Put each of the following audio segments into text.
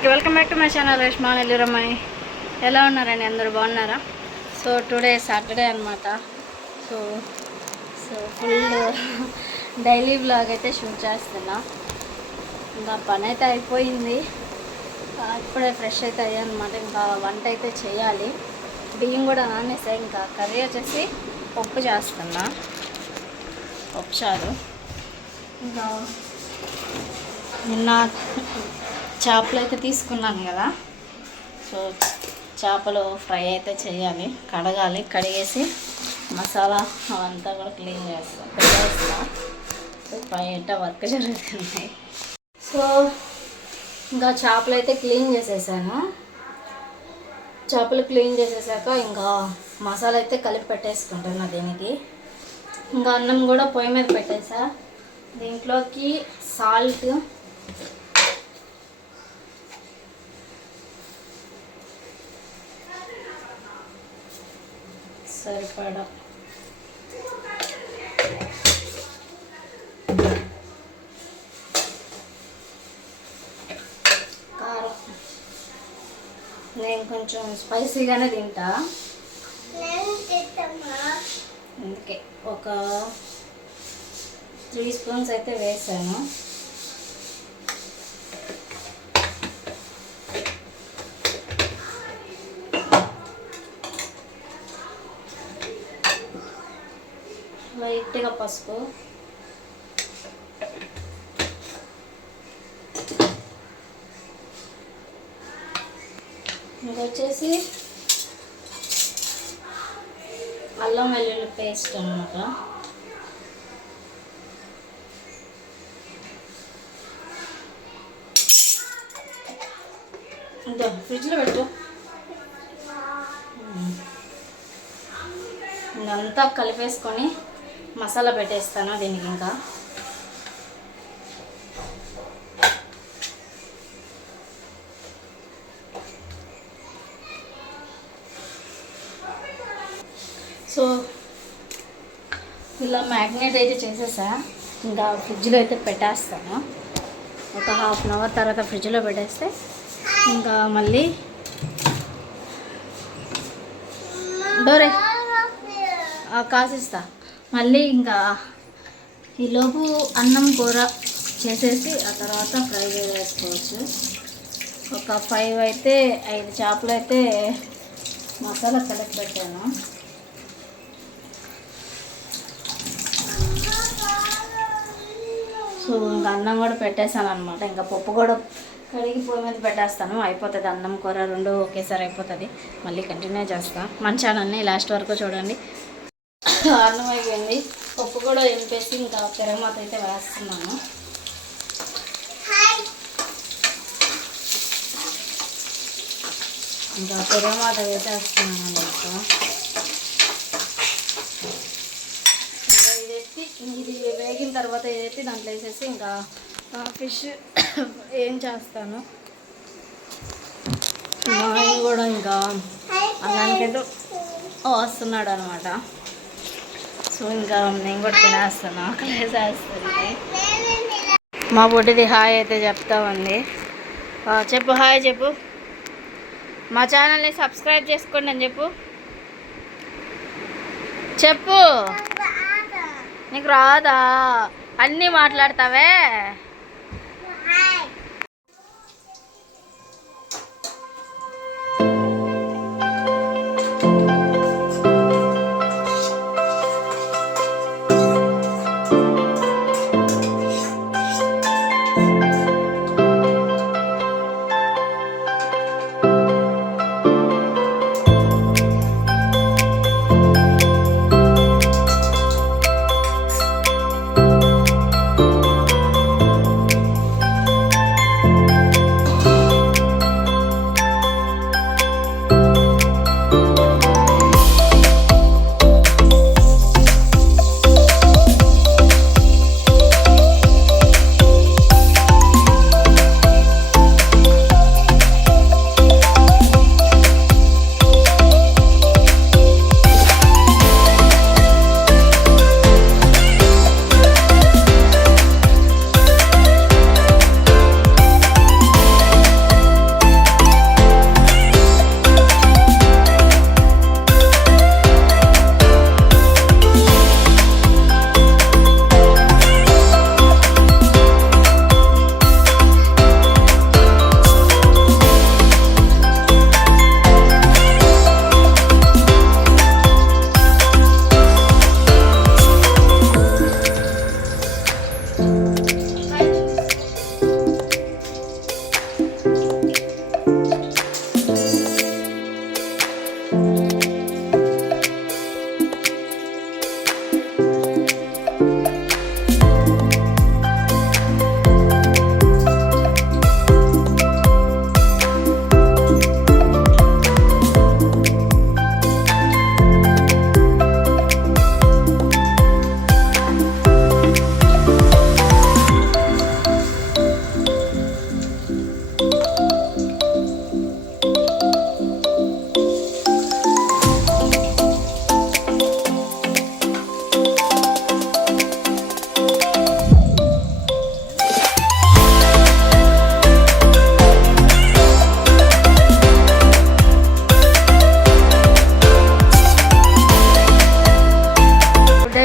అందరికి welcome back to my channel Reshma నెల్లూరమ్మాయి ఎలా ఉన్నారండి? అందరూ బాగున్నారా? సో టుడే సాటర్డే అనమాట so so full daily blog అయితే షూట్ చేస్తున్నా. ఇంకా పని అయితే అయిపోయింది ఇప్పుడే ఫ్రెష్ అయితే అయ్యానమాట ఇంకా వంట అయితే చేయాలి. బియ్యం కూడా నానేసా. ఇంకా కర్రీ వచ్చేసి పప్పు చేస్తున్నా. పప్పు చారు ఇంకా నిన్న చేపలు అయితే తీసుకున్నాను కదా. సో చేపలు ఫ్రై అయితే చేయాలి. కడగాలి. కడిగేసి మసాలా అవంతా కూడా క్లీన్ చేస్తాను పెట్టేస్తా. సో అయితే వర్క్ జరుగుతుంది. సో ఇంకా చేపలు అయితే క్లీన్ చేసేసాను. చేపలు క్లీన్ చేసేసాక ఇంకా మసాలా అయితే కలిపి పెట్టేసుకుంటున్నా దీనికి. ఇంకా అన్నం కూడా పొయ్యి మీద పెట్టేసా. దీంట్లోకి సాల్ట్ సరిపడా. కారం. నేను కొంచెం స్పైసీగానే తింటా. అందుకే ఒక త్రీ స్పూన్స్ అయితే వేసాను. లైట్గా పసుపు. ఇంకొచ్చేసి అల్లం వెల్లుల్లి పేస్ట్ అన్నమాట. ఇంకా ఫ్రిడ్జ్లో పెట్టు. ఇదంతా కలిపేసుకొని మసాలా పెట్టేస్తాను దీనికి ఇంకా. సో ఇలా మ్యాగ్నేట్ అయితే చేసేసా. ఇంకా ఫ్రిడ్జ్లో అయితే పెట్టేస్తాను. ఒక హాఫ్ అన్ అవర్ తర్వాత ఫ్రిడ్జ్లో పెట్టేస్తే ఇంకా మళ్ళీ డోరే కాసిస్తా మళ్ళీ ఇంకా ఈలోపు అన్నం కూర చేసేసి ఆ తర్వాత ఫ్రై చేసుకోవచ్చు. ఒక ఫైవ్ అయితే ఐదు చేపలు అయితే మసాలా కలిపి పెట్టాను. సో ఇంకా అన్నం కూడా పెట్టేశాను అనమాట ఇంకా పప్పు కూడా కడిగి పొయ్యి మీద పెట్టేస్తాను. అయిపోతుంది అన్నం కూర రెండు ఒకేసారి అయిపోతుంది. మళ్ళీ కంటిన్యూ చేస్తాను మన ఛానల్ని లాస్ట్ వరకు చూడండి. అన్నం అయిపోయింది పప్పు కూడా ఎంపేసి ఇంకా పెరగమాత అయితే వేస్తున్నాను. ఇంకా పెరగమాత వేసేస్తున్నాను అనమాట ఇంకా. ఇది వేగిన తర్వాత ఎత్తి దాంట్లో వేసేసి ఇంకా ఫిష్ ఏం చేస్తాను? మా ఆయన కూడా ఇంకా అన్నానికేదో వస్తున్నాడు అనమాట సో ఇంకా నేను కూడా తినేస్తాను ఆకలి వేసేస్తుంది మా బొడ్డిది హాయ్ అయితే చెప్తా ఉంది. చెప్పు హాయ్ చెప్పు. మా ఛానల్ని సబ్స్క్రైబ్ చేసుకోండి అని చెప్పు. చెప్పు. నీకు రాదా? అన్నీ మాట్లాడతావే?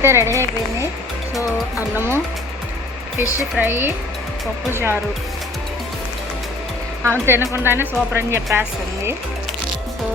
అయితే రెడీ అయిపోయింది. సో అన్నము ఫిష్ ఫ్రై పప్పు చారు. ఆమె తినకుండానే సూపర్ అని చెప్పేస్తుంది. సో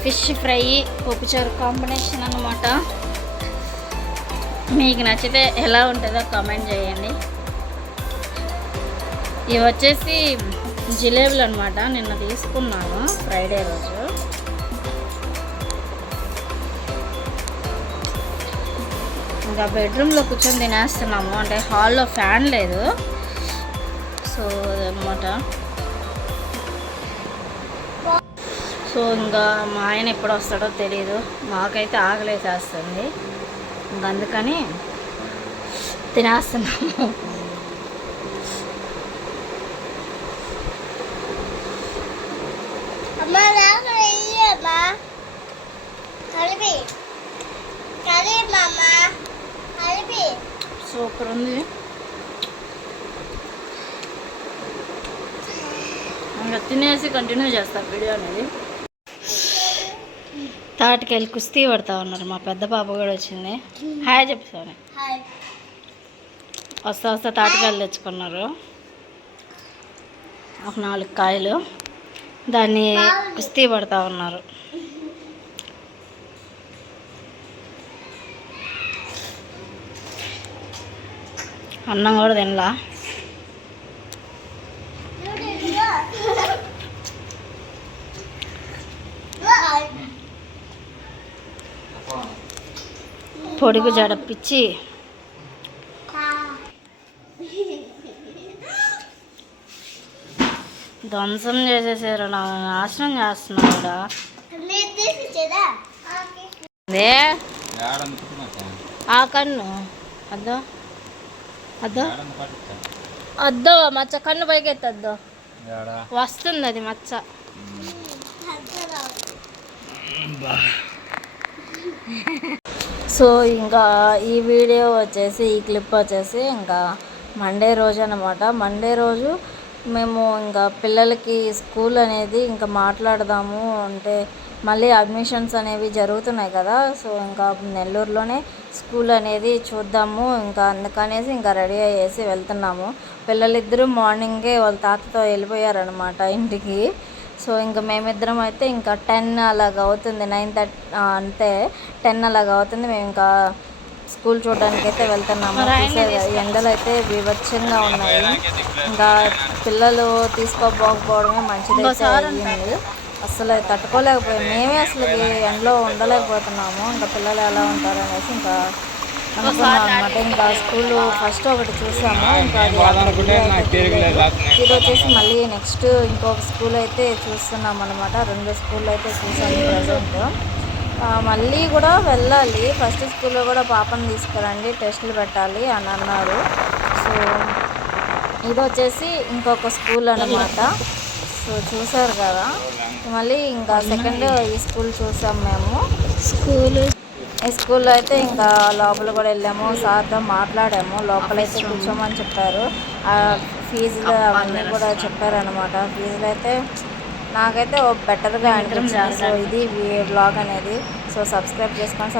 ఫిష్ ఫ్రై పప్పు చారు కాంబినేషన్ అనమాట మీకు నచ్చితే ఎలా ఉంటుందో కామెంట్ చేయండి. ఇవి వచ్చేసి జిలేబులు అనమాట నిన్న తీసుకున్నాను ఫ్రైడే రోజు. ఇంకా బెడ్రూమ్లో కూర్చొని తినేస్తున్నాము. అంటే హాల్లో ఫ్యాన్ లేదు. సో అదనమాట సో ఇంకా మా ఆయన ఎప్పుడు వస్తాడో తెలియదు మాకైతే ఆకలేసేస్తుంది ఇంక అందుకని తినేస్తున్నాము. కలిపి కలిపి అమ్మ. సూపర్ ఉంది. ఇంకా తినేసి కంటిన్యూ చేస్తారు వీడియో అనేది. తాటికెళ్ళి కుస్తీ పడతా ఉన్నారు. మా పెద్ద పాప కూడా వచ్చింది. హాయ్ చెప్తాను వస్తా వస్తా తాటికాయలు తెచ్చుకున్నారు. ఒక నాలుగు కాయలు. దాన్ని కుస్తీ పడతా ఉన్నారు. అన్నం కూడా తినలా. పొడుగు జడపిచ్చి. ధ్వంసం చేసేసారు నా నాశనం చేస్తున్నాడు? కూడా ఆ కన్ను. అద్దో అద్దో? అద్దో మచ్చ కన్ను పైకి ఎత్తద్దో వస్తుంది అది మచ్చ. సో ఇంకా ఈ వీడియో వచ్చేసి ఈ క్లిప్ వచ్చేసి ఇంకా మండే రోజు అనమాట మండే రోజు మేము ఇంకా పిల్లలకి స్కూల్ అనేది ఇంకా మాట్లాడదాము అంటే మళ్ళీ అడ్మిషన్స్ అనేవి జరుగుతున్నాయి కదా సో ఇంకా నెల్లూరులోనే స్కూల్ అనేది చూద్దాము. ఇంకా అందుకనేసి ఇంకా రెడీ అయ్యేసి వెళ్తున్నాము. పిల్లలిద్దరూ మార్నింగే వాళ్ళ తాతతో వెళ్ళిపోయారనమాట ఇంటికి. సో ఇంకా మేమిద్దరం అయితే ఇంకా టెన్ అలాగ అవుతుంది నైన్ థర్టీ అంతే టెన్ అలాగ అవుతుంది. మేము ఇంకా స్కూల్ చూడడానికి అయితే వెళ్తున్నాము ఎండలు అయితే బీభత్సంగా ఉన్నాయి. ఇంకా పిల్లలు తీసుకోపోకపోవడమే మంచిదైతే అయ్యింది. అసలు తట్టుకోలేకపోయాం. మేమే అసలు ఎండలో ఉండలేకపోతున్నాము. ఇంకా పిల్లలు ఎలా ఉంటారు అనేసి ఇంకా అనుకున్నాం అనమాట ఇంకా స్కూల్ ఫస్ట్ ఒకటి చూసాము. ఇంకా అది. ఇది వచ్చేసి మళ్ళీ నెక్స్ట్ ఇంకొక స్కూల్ అయితే చూస్తున్నాం అనమాట రెండు స్కూల్ అయితే చూసాము ప్రజెంట్. మళ్ళీ కూడా వెళ్ళాలి. ఫస్ట్ స్కూల్లో కూడా పాపను తీసుకురండి టెస్టులు పెట్టాలి అని అన్నారు. సో ఇది వచ్చేసి ఇంకొక స్కూల్ అనమాట సో చూసారు కదా. మళ్ళీ ఇంకా సెకండ్ ఈ స్కూల్ చూసాం మేము. స్కూల్? ఈ స్కూల్లో అయితే ఇంకా లోపల కూడా వెళ్ళాము సార్తో మాట్లాడాము. లోపలైతే కూర్చోమని చెప్పారు. ఆ ఫీజులు అవన్నీ కూడా చెప్పారనమాట ఫీజులు అయితే నాకైతే ఓ బెటర్గా అనిపించింది. సో ఇది బ్లాగ్ అనేది. సో సబ్స్క్రైబ్ చేసుకొని